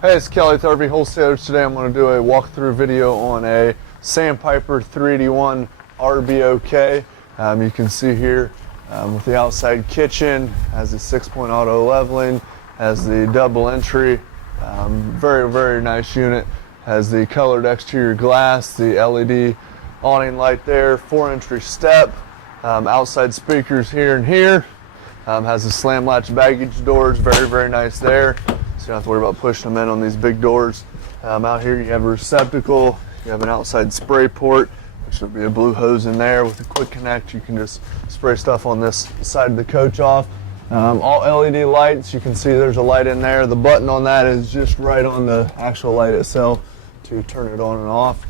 Hey, it's Kelly with RV Wholesalers. Today I'm going to do a walkthrough video on a Sandpiper 381RBOK. You can see here with the outside kitchen, has the 6-point auto leveling, has the double entry, very nice unit, has the colored exterior glass, the LED awning light there, 4-entry step, outside speakers here and here, has the slam latch baggage doors, very nice there. So you don't have to worry about pushing them in on these big doors. Out here you have a receptacle, you have an outside spray port, which will be a blue hose in there with a quick connect. You can just spray stuff on this side of the coach off. All LED lights, you can see there's a light in there. The button on that is just right on the actual light itself to turn it on and off.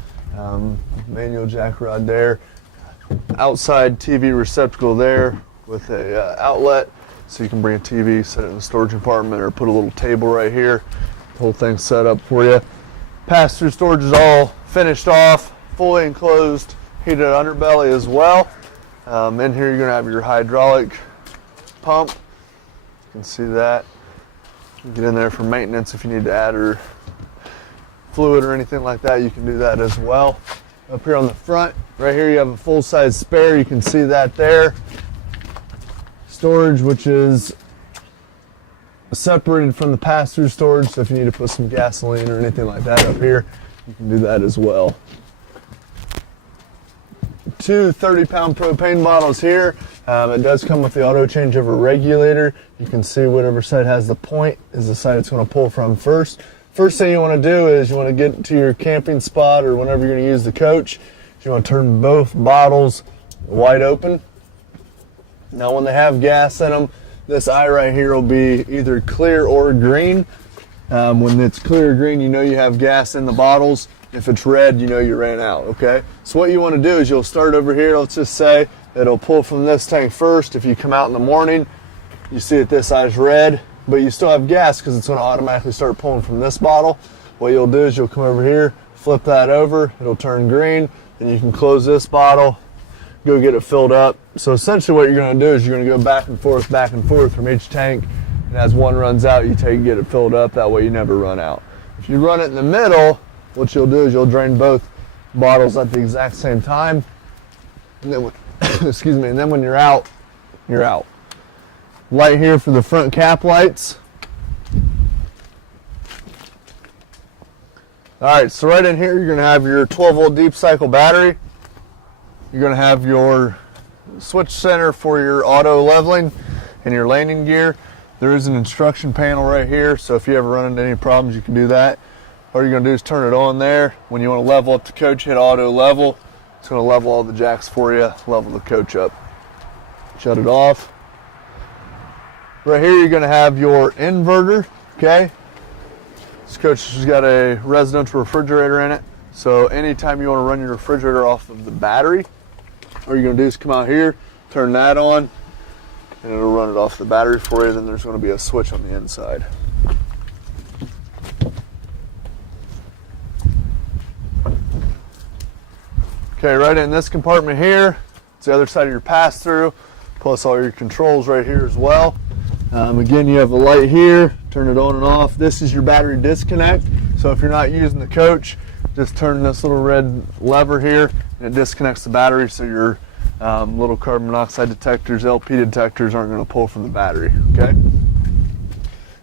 Manual jack rod there. Outside TV receptacle there with a outlet. So you can bring a TV, set it in the storage compartment, or put a little table right here. The whole thing's set up for you. Pass-through storage is all finished off, fully enclosed, heated underbelly as well. In here you're going to have your hydraulic pump. You can see that. You can get in there for maintenance if you need to add or fluid or anything like that. You can do that as well. Up here on the front, right here you have a full-size spare. You can see that there. Storage, which is separated from the pass-through storage, so if you need to put some gasoline or anything like that up here, you can do that as well. Two 30-pound propane bottles here. It does come with the auto changeover regulator. You can see whatever side has the point is the side it's going to pull from first. First thing you want to do is you want to get to your camping spot or whenever you're going to use the coach. You want to turn both bottles wide open. Now when they have gas in them, this eye right here will be either clear or green. When it's clear or green, you know you have gas in the bottles. If it's red, you know you ran out, okay? So what you want to do is you'll start over here. Let's just say it'll pull from this tank first. If you come out in the morning, you see that this eye's red, but you still have gas because it's going to automatically start pulling from this bottle. What you'll do is you'll come over here, flip that over, it'll turn green, then you can close this bottle, go get it filled up. So essentially what you're going to do is you're going to go back and forth from each tank, and as one runs out, you take and get it filled up. That way you never run out. If you run it in the middle, what you'll do is you'll drain both bottles at the exact same time, and then excuse me, and then when you're out, you're out. Light here for the front cap lights. Alright, so right in here you're going to have your 12-volt deep cycle battery. You're going to have your switch center for your auto leveling and your landing gear. There is an instruction panel right here, so if you ever run into any problems, you can do that. All you're going to do is turn it on there. When you want to level up the coach, hit auto level. It's going to level all the jacks for you, level the coach up. Shut it off. Right here you're going to have your inverter, okay? This coach has got a residential refrigerator in it, so anytime you want to run your refrigerator off of the battery, all you're going to do is come out here, turn that on, and it'll run it off the battery for you. Then there's going to be a switch on the inside. Okay, right in this compartment here, it's the other side of your pass-through, plus all your controls right here as well. Again, you have a light here, turn it on and off. This is your battery disconnect, so if you're not using the coach, just turn this little red lever here, and it disconnects the battery, so your little carbon monoxide detectors, LP detectors aren't going to pull from the battery, okay?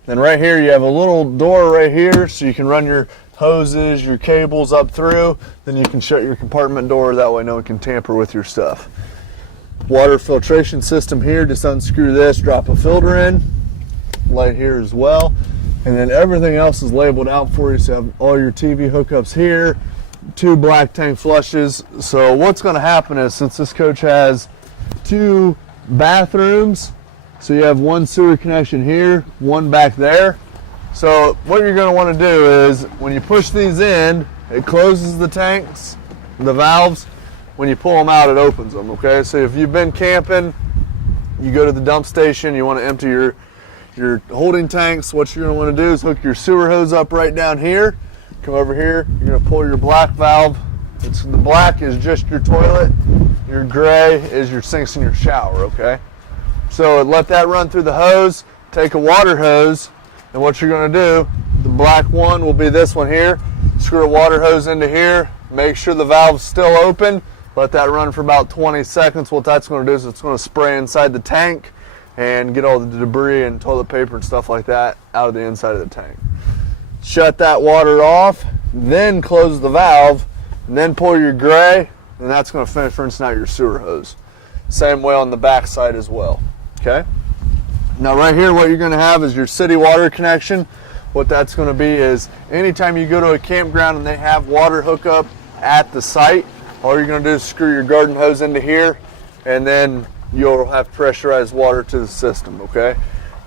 Then right here you have a little door right here, so you can run your hoses, your cables up through. Then you can shut your compartment door, that way no one can tamper with your stuff. Water filtration system here, just unscrew this, drop a filter in. Light here as well. And then everything else is labeled out for you, so you have all your TV hookups here, 2 black tank flushes. So what's going to happen is, since this coach has 2 bathrooms, so you have 1 sewer connection here, 1 back there. So what you're going to want to do is, when you push these in, it closes the tanks, the valves. When you pull them out, it opens them, okay? So if you've been camping, you go to the dump station, you want to empty your holding tanks, what you're going to want to do is hook your sewer hose up right down here. Come over here, you're going to pull your black valve. The black is just your toilet. Your gray is your sinks and your shower, okay? So let that run through the hose, take a water hose, and what you're going to do, the black one will be this one here. Screw a water hose into here. Make sure the valve's still open. Let that run for about 20 seconds. What that's going to do is it's going to spray inside the tank and get all the debris and toilet paper and stuff like that out of the inside of the tank. Shut that water off, then close the valve, and then pull your gray, and that's going to finish rinsing out your sewer hose. Same way on the back side as well. Okay? Now right here what you're going to have is your city water connection. What that's going to be is anytime you go to a campground and they have water hookup at the site, all you're going to do is screw your garden hose into here, and then you'll have pressurized water to the system. Okay?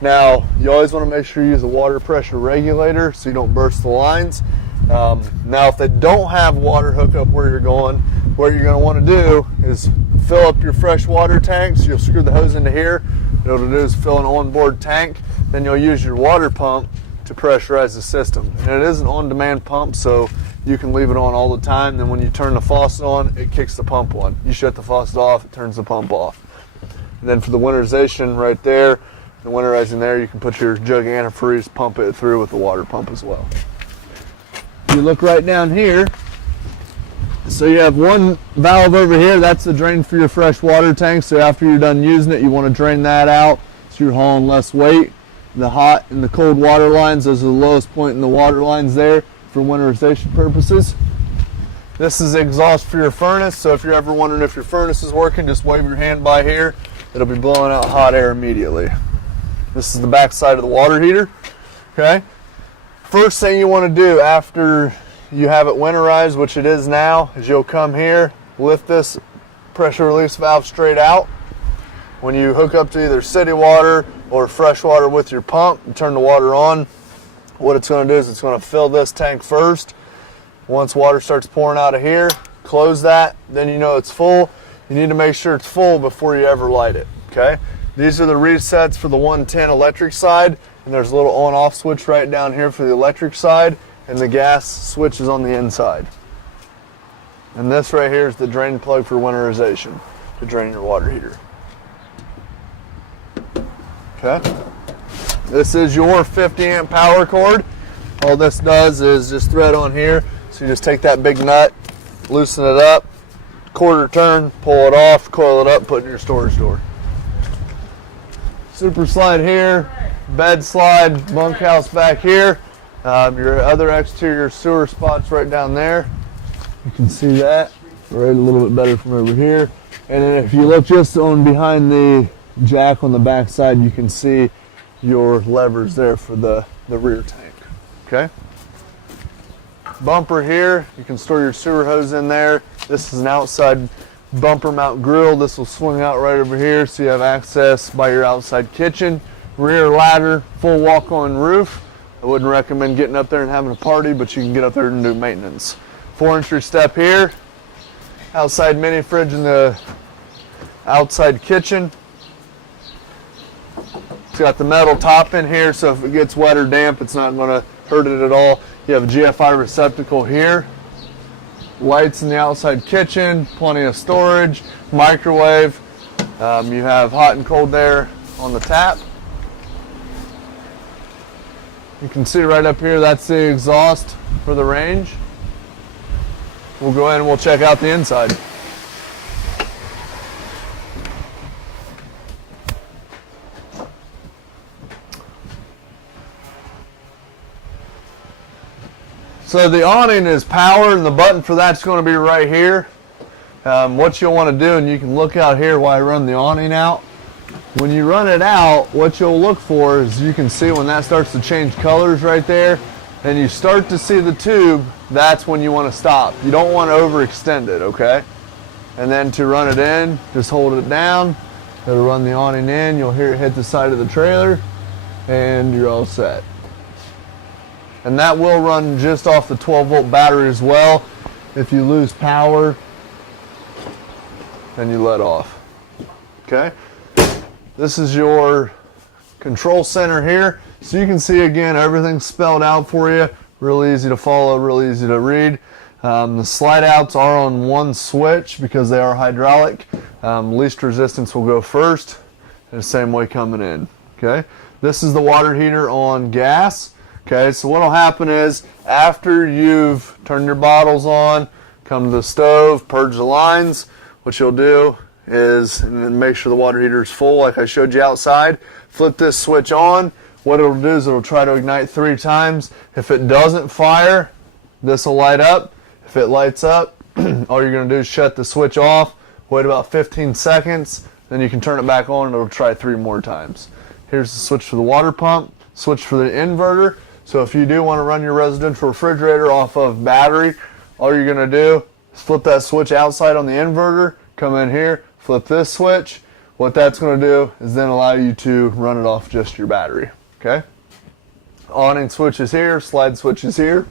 Now you always want to make sure you use a water pressure regulator so you don't burst the lines. Now if they don't have water hookup where you're going, what you're going to want to do is fill up your freshwater tanks. You'll screw the hose into here. What it'll do is fill an onboard tank. Then you'll use your water pump to pressurize the system. And it is an on-demand pump, so you can leave it on all the time. Then when you turn the faucet on, it kicks the pump on. You shut the faucet off, it turns the pump off. And then for the winterization right there, the winterizing there, you can put your jug antifreeze, pump it through with the water pump as well. You look right down here, so you have one valve over here, that's the drain for your fresh water tank. So after you're done using it, you want to drain that out so you're hauling less weight. The hot and the cold water lines, those are the lowest point in the water lines there for winterization purposes. This is exhaust for your furnace, so if you're ever wondering if your furnace is working, just wave your hand by here. It'll be blowing out hot air immediately. This is the back side of the water heater. Okay. First thing you want to do after you have it winterized, which it is now, is you'll come here, lift this pressure release valve straight out. When you hook up to either city water or fresh water with your pump and turn the water on, what it's going to do is it's going to fill this tank first. Once water starts pouring out of here, close that, then you know it's full. You need to make sure it's full before you ever light it. Okay? These are the resets for the 110 electric side, and there's a little on-off switch right down here for the electric side, and the gas switch is on the inside. And this right here is the drain plug for winterization to drain your water heater. Okay? This is your 50 amp power cord. All this does is just thread on here. So you just take that big nut, loosen it up, quarter turn, pull it off, coil it up, put it in your storage door. Super slide here, bed slide, bunkhouse back here. Your other exterior sewer spots right down there. You can see that right a little bit better from over here. And then if you look just on behind the jack on the back side, you can see your levers there for the rear tank. Okay? Bumper here, you can store your sewer hose in there. This is an outside bumper mount grill. This will swing out right over here so you have access by your outside kitchen. Rear ladder, full walk-on roof. I wouldn't recommend getting up there and having a party, but you can get up there and do maintenance. 4 entry step here. Outside mini fridge in the outside kitchen. It's got the metal top in here, so if it gets wet or damp, it's not going to hurt it at all. You have a GFI receptacle here. Lights in the outside kitchen, plenty of storage, microwave. You have hot and cold there on the tap. You can see right up here, that's the exhaust for the range. We'll go in and we'll check out the inside. So the awning is power, and the button for that's going to be right here. What you'll want to do, and you can look out here while I run the awning out. When you run it out, what you'll look for is you can see when that starts to change colors right there, and you start to see the tube, that's when you want to stop. You don't want to overextend it, okay? And then to run it in, just hold it down. It'll run the awning in. You'll hear it hit the side of the trailer, and you're all set. And that will run just off the 12-volt battery as well. If you lose power, then you let off. Okay? This is your control center here. So you can see again, everything's spelled out for you. Real easy to follow, real easy to read. The slide outs are on one switch because they are hydraulic. Least resistance will go first, and the same way coming in. Okay? This is the water heater on gas. Okay, so what will happen is after you've turned your bottles on, come to the stove, purge the lines, what you'll do is, and then make sure the water heater is full like I showed you outside, flip this switch on. What it'll do is it'll try to ignite 3 times. If it doesn't fire, this will light up. If it lights up, all you're going to do is shut the switch off, wait about 15 seconds, then you can turn it back on and it'll try 3 more times. Here's the switch for the water pump, switch for the inverter. So if you do want to run your residential refrigerator off of battery, all you're going to do is flip that switch outside on the inverter, come in here, flip this switch. What that's going to do is then allow you to run it off just your battery. Okay? Awning switch is here, slide switch is here.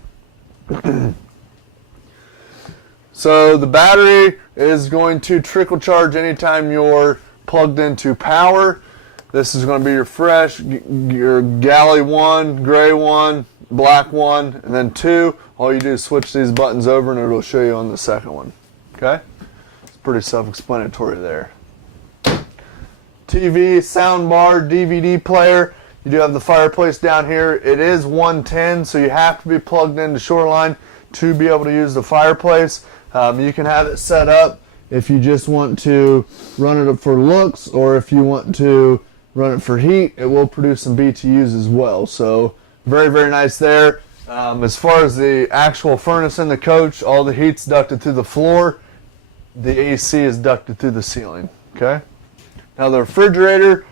So the battery is going to trickle charge anytime you're plugged into power. This is going to be your fresh, your galley 1, gray 1, black 1, and then 2. All you do is switch these buttons over and it'll show you on the second one. Okay? It's pretty self-explanatory there. TV, sound bar, DVD player. You do have the fireplace down here. It is 110, so you have to be plugged into Shoreline to be able to use the fireplace. You can have it set up if you just want to run it for looks, or if you want to run it for heat. It will produce some BTUs as well. So very, very nice there. As far as the actual furnace in the coach, all the heat's ducted through the floor. The AC is ducted through the ceiling. Okay. Now the refrigerator,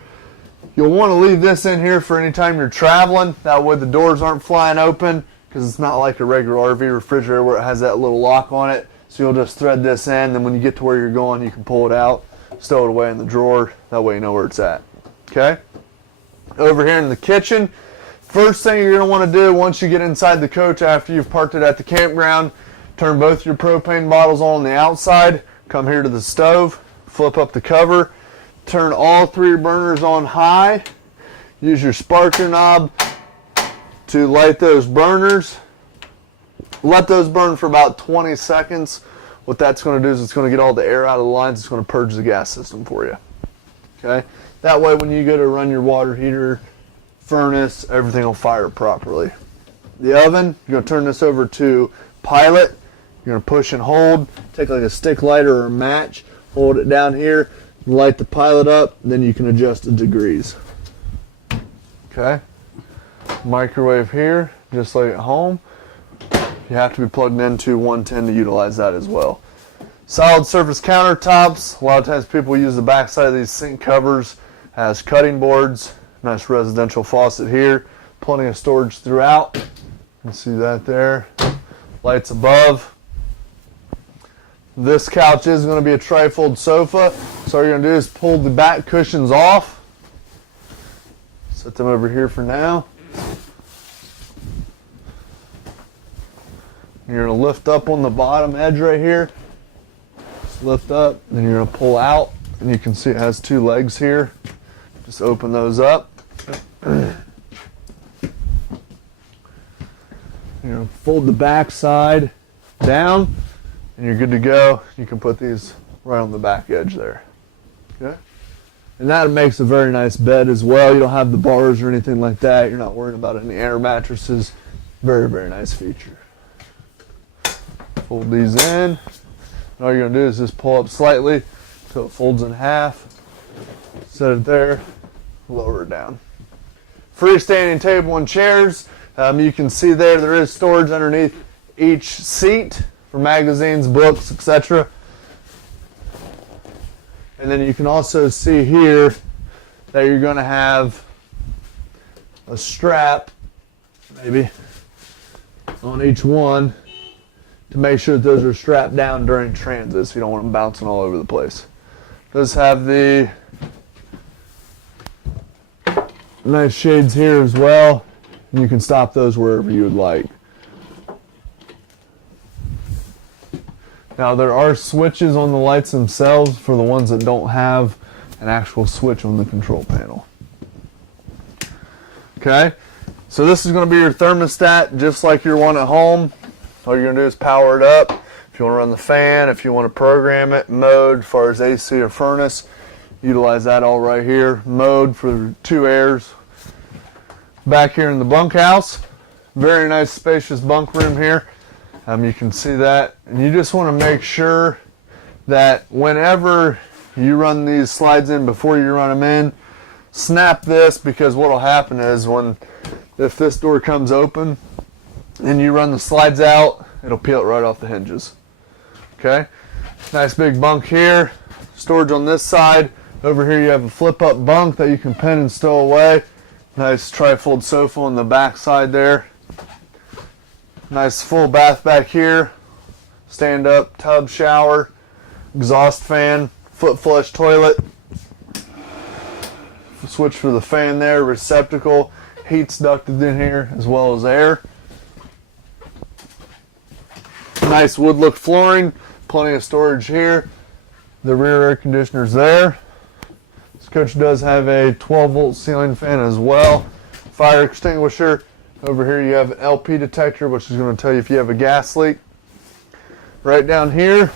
you'll want to leave this in here for any time you're traveling. That way the doors aren't flying open, because it's not like a regular RV refrigerator where it has that little lock on it. So you'll just thread this in, then when you get to where you're going, you can pull it out, stow it away in the drawer. That way you know where it's at. Okay? Over here in the kitchen, first thing you're going to want to do once you get inside the coach after you've parked it at the campground, turn both your propane bottles on the outside, come here to the stove, flip up the cover, turn all 3 burners on high, use your sparker knob to light those burners. Let those burn for about 20 seconds. What that's going to do is it's going to get all the air out of the lines. It's going to purge the gas system for you. Okay? That way when you go to run your water heater, furnace, everything will fire properly. The oven, you're going to turn this over to pilot. You're going to push and hold. Take like a stick lighter or a match. Hold it down here. Light the pilot up. Then you can adjust the degrees. Okay? Microwave here, just like at home. You have to be plugged into 110 to utilize that as well. Solid surface countertops. A lot of times people use the back side of these sink covers as cutting boards. Nice residential faucet here. Plenty of storage throughout. You can see that there. Lights above. This couch is going to be a Trifold sofa. So all you're going to do is pull the back cushions off. Set them over here for now. You're going to lift up on the bottom edge right here. Just lift up, then you're going to pull out, and you can see it has 2 legs here. Just open those up. You're going to fold the back side down, and you're good to go. You can put these right on the back edge there. Okay? And that makes a very nice bed as well. You don't have the bars or anything like that. You're not worrying about any air mattresses. Very, very nice feature. Fold these in. And all you're going to do is just pull up slightly so it folds in half. Set it there. Lower it down. Freestanding table and chairs. You can see there is storage underneath each seat for magazines, books, etc. And then you can also see here that you're going to have a strap, maybe, on each one to make sure that those are strapped down during transit, so you don't want them bouncing all over the place. Does have the nice shades here as well, and you can stop those wherever you would like. Now there are switches on the lights themselves for the ones that don't have an actual switch on the control panel. Okay, so this is going to be your thermostat just like your one at home. All you're going to do is power it up. If you want to run the fan, if you want to program it, mode as far as AC or furnace, utilize that all right here. Mode for 2 airs. Back here in the bunkhouse, Very nice spacious bunk room here. You can see that, and you just want to make sure that whenever you run these slides in, before you run them in, snap this, because what will happen is if this door comes open and you run the slides out, it'll peel it right off the hinges. Okay, nice big bunk here, storage on this side. Over here you have a flip up bunk that you can pin and stow away. Nice trifold sofa on the back side there. Nice full bath back here, stand up tub shower, exhaust fan, foot flush toilet, switch for the fan there, receptacle, heat's ducted in here as well as air. Nice wood look flooring, plenty of storage here. The rear air conditioner's there. This coach does have a 12-volt ceiling fan as well. Fire extinguisher. Over here you have an LP detector, which is going to tell you if you have a gas leak. Right down here,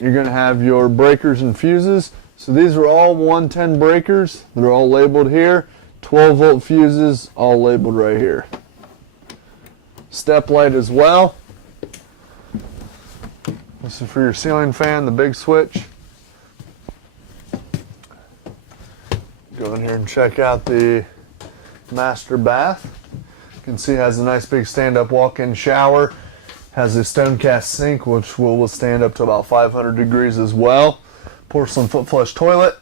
you're going to have your breakers and fuses. So these are all 110 breakers. They're all labeled here. 12-volt fuses, all labeled right here. Step light as well. This is for your ceiling fan, the big switch. Go in here and check out the master bath. You can see it has a nice big stand-up walk-in shower. Has a stone cast sink, which will withstand up to about 500 degrees as well. Porcelain foot flush toilet.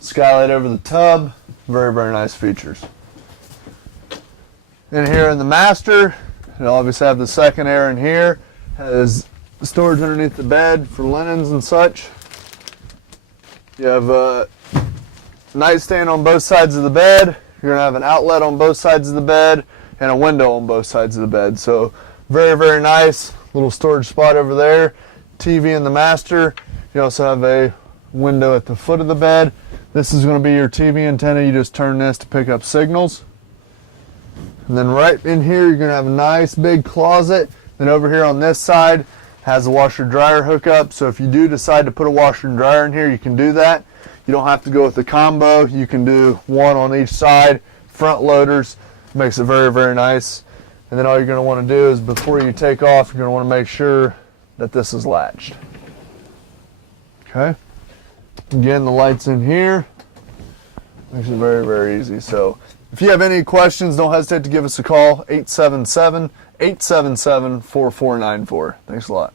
Skylight over the tub. Very, very nice features. In here in the master, it'll obviously have the second air in here. Has storage underneath the bed for linens and such. You have a nightstand on both sides of the bed. You're going to have an outlet on both sides of the bed and a window on both sides of the bed. So very, very nice little storage spot over there. TV in the master. You also have a window at the foot of the bed. This is going to be your TV antenna. You just turn this to pick up signals. And then right in here, you're going to have a nice big closet. Then over here on this side has a washer dryer hookup. So if you do decide to put a washer and dryer in here, you can do that. You don't have to go with the combo. You can do one on each side. Front loaders. Makes it very, very nice. And then all you're going to want to do is before you take off, you're going to want to make sure that this is latched. Okay. Again, the lights in here. Makes it very, very easy. So if you have any questions, don't hesitate to give us a call. 877-877-4494. Thanks a lot.